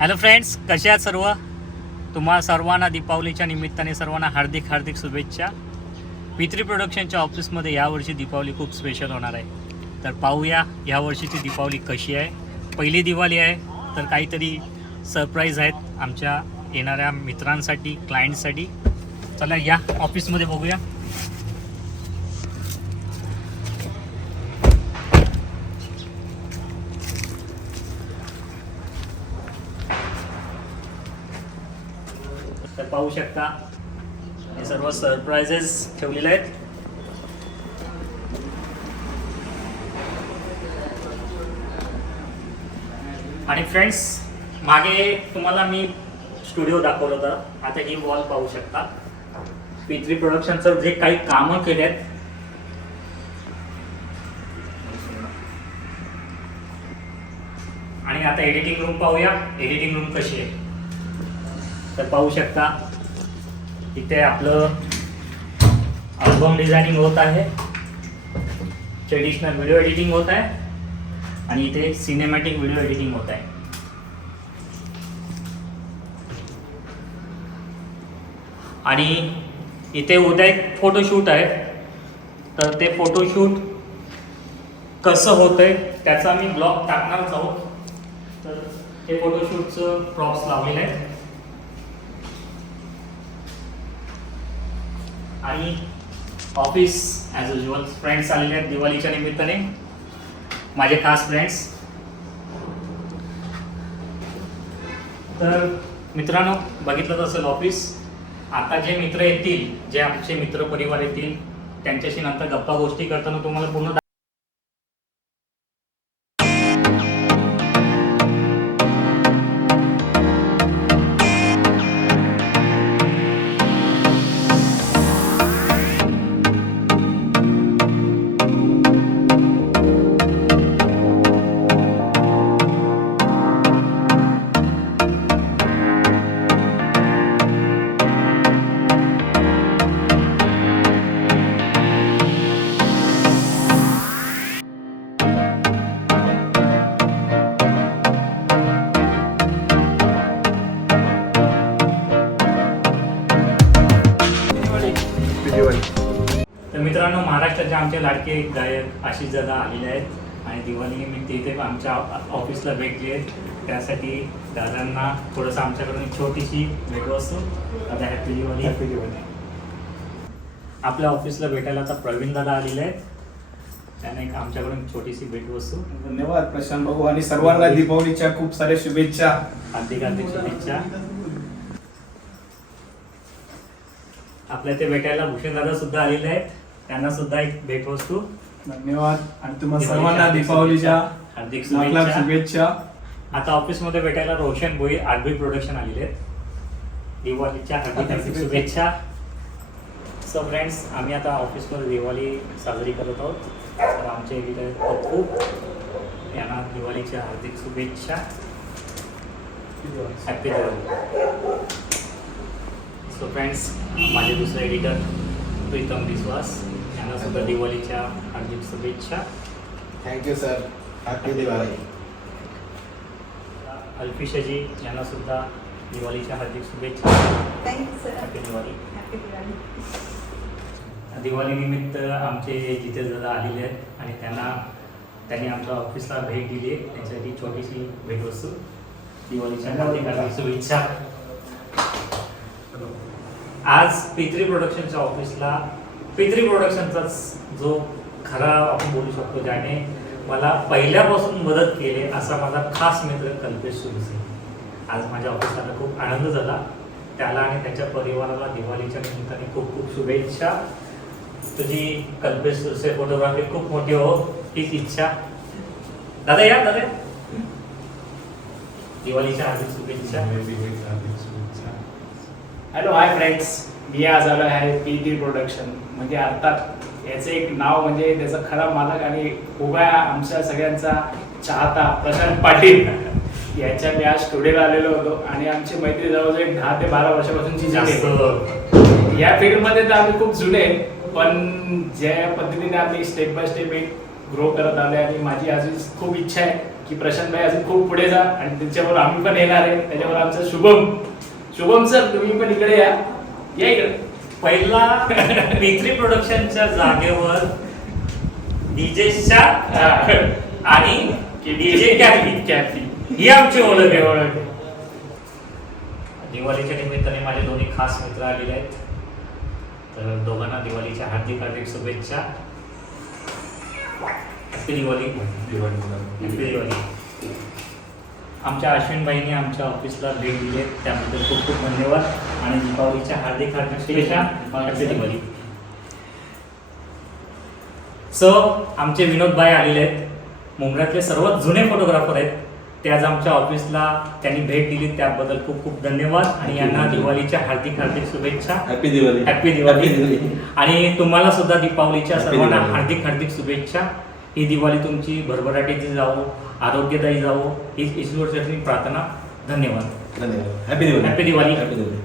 Hello friends, कसे आहात सर्व? तुम्हा सर्वांना दीपावलीच्या निमित्ताने सर्वांना हार्दिक हार्दिक शुभेच्छा. P3 प्रोडक्शनच्या ऑफिसमध्ये यावर्षी दीपावली खूप स्पेशल होणार आहे. तर पाहूया यावर्षीची दीपावली कशी आहे. पहिली दिवाळी आहे तर काहीतरी सरप्राईज आहेत आमच्या येणाऱ्या मित्रांसाठी, क्लायंटसाठी. चला या ऑफिसमध्ये बघूया. तर पाहू शकता हे सर्व सरप्राइजेस ठेवलेले आहेत. आणि फ्रेंड्स, मागे तुम्हाला मी स्टुडिओ दाखवलं होतं. आता ही वॉल पाहू शकता. P3 प्रोडक्शनचं जे काही कामं केले आहेत आणि आता एडिटिंग रूम पाहूया. एडिटिंग रूम कशी आहे तर पाहू शकता. इथे आपलं अल्बम डिझायनिंग होत आहे, ट्रेडिशनल व्हिडिओ एडिटिंग होत आहे आणि इथे सिनेमॅटिक व्हिडिओ एडिटिंग होत आहे. आणि इथे उद्या एक फोटोशूट आहे. तर ते फोटोशूट कसं होतंय त्याचा मी ब्लॉग टाकणारच आहोत. तर हे फोटोशूटचं प्रॉप्स लावलेलं आहे. आणि ऑफिस ॲज युजल फ्रेंड्स आलेले आहेत दिवाळीच्या निमित्ताने, माझे खास फ्रेंड्स. तर मित्रांनो, बघितलं असेल ऑफिस. आता जे मित्र येतील, जे आमचे मित्र परिवार येतील, त्यांच्याशी नंतर गप्पा गोष्टी करताना तुम्हाला पूर्ण तर मित्रांनो, महाराष्ट्राचे आमचे लाडके गायक आशिष दादा आलेले आहेत आणि दिवाळीनिमित्त इथे आमच्या ऑफिसला भेटले आहेत. त्यासाठी दादांना थोडंसं आमच्याकडून एक छोटीशी भेटवस्तू. दादा, हॅपी दिवाळी. हॅपी दिवाळी. आपल्या ऑफिसला भेटायला आता प्रवीण दादा आलेले आहेत. त्यांना एक आमच्याकडून छोटीशी भेटवस्तू. धन्यवाद प्रशांत भाऊ आणि सर्वांना दीपावलीच्या खूप साऱ्या शुभेच्छा. हार्दिक हार्दिक शुभेच्छा. आपल्या ते भेटायला भूषण दादा सुद्धा आलेले आहेत. त्यांना सुद्धा एक भेटवस्तू. धन्यवाद आणि तुम्हाला सर्वांना दीपावलीच्या हार्दिक शुभेच्छा. आता ऑफिसमध्ये भेटायला रोशन भोई, आरबी प्रोडक्शन आलेले आहेत. दिवाळीच्या हार्दिक हार्दिक शुभेच्छा. सो फ्रेंड्स, आम्ही आता ऑफिसमध्ये दिवाळी साजरी करत आहोत. तर आमचे एडिटर पप्पू यांना दिवाळीच्या हार्दिक शुभेच्छा. हॅपी दिवाळी. सो फ्रेंड्स, माझे दुसरे एडिटर प्रीतम विश्वास यांना सुद्धा दिवाळीच्या हार्दिक शुभेच्छा. Thank you sir. हॅपी दिवाळी. अल्फिशाजी यांना सुद्धा दिवाळीच्या हार्दिक शुभेच्छा. हॅपी दिवाळी. दिवाळीनिमित्त आमचे जिथे दादा आलेले आहेत आणि त्यांनी आमच्या ऑफिसला भेट दिली आहे. त्यांच्यासाठी छोटीशी भेटवस्तू. दिवाळीच्या हार्दिक हार्दिक शुभेच्छा. आज P3 प्रोडक्शनच्या ऑफिसला P3 प्रोडक्शनचाच जो खरा आपण बोलू शकतो, ज्याने मला पहिल्यापासून मदत केली, असा माझा खास मित्र कल्पेश सुरसे आज माझ्या ऑफिसला खूप आनंद झाला. त्याला आणि त्याच्या परिवाराला दिवाळीच्या निमित्ताने खूप खूप शुभेच्छा. तुझी कल्पेश सुरसे फोटोग्राफी खूप मोठी हो, हीच इच्छा. दादा या, दादा दिवाळीच्या हार्दिक शुभेच्छा. Hello, hi friends. मी आज आलो आहे P3 प्रोडक्शन. म्हणजे अर्थात याचं एक नाव म्हणजे त्याचा खरा मालक आणि उभा आमच्या सगळ्यांचा चाहता प्रशांत पाटील याच्या मी आज स्टुडिओला आलेलो होतो. आणि आमची मैत्री जवळजवळ 10 ते 12 वर्षापासूनची जास्त. या फील्डमध्ये तर आम्ही खूप जुने, पण ज्या पद्धतीने आम्ही स्टेप बाय स्टेप एक ग्रो करत आले आणि माझी अजून खूप इच्छा आहे की प्रशांत भाई अजून खूप पुढे जा आणि त्यांच्यावर आम्ही पण येणार आहे. त्याच्यावर आमचं शुभम सर तुम्ही पण इकडे या इकडे. पहिला P3 प्रोडक्शनच्या जागेवर डीजेच्या आणि डीजे कॅफी ही आमची ओळख आहे. दिवाळीच्या निमित्ताने माझे दोन्ही खास मित्र आलेले आहेत, तर दोघांना दिवाळीच्या हार्दिक हार्दिक शुभेच्छा. हॅपी दिवाळी. हॅपी दिवाळी. आमच्या अश्विनबाईंनी आमच्या ऑफिसला भेट दिली त्याबद्दल खूप खूप धन्यवाद आणि दीपावलीच्या हार्दिक हार्दिक शुभेच्छा. हॅपी दिवाळी. सो आमचे विनोद भाई आलेले आहेत, मुंबईतले सर्वात जुने फोटोग्राफर आहेत. ते आज आमच्या ऑफिसला त्यांनी भेट दिली त्याबद्दल खूप खूप धन्यवाद आणि यांना दिवाळीच्या हार्दिक हार्दिक शुभेच्छा. हॅपी दिवाळी. हॅपी दिवाळी. आणि तुम्हाला सुद्धा दीपावलीच्या Happy सर्वांना दिवाळी. हार्दिक हार्दिक शुभेच्छा. ही दिवाळी तुमची भरभराटीची जावो, आरोग्यदायी जावो, हीच ईश्वरचरणी प्रार्थना. धन्यवाद. धन्यवाद. Happy Diwali. Happy Diwali. Happy Diwali.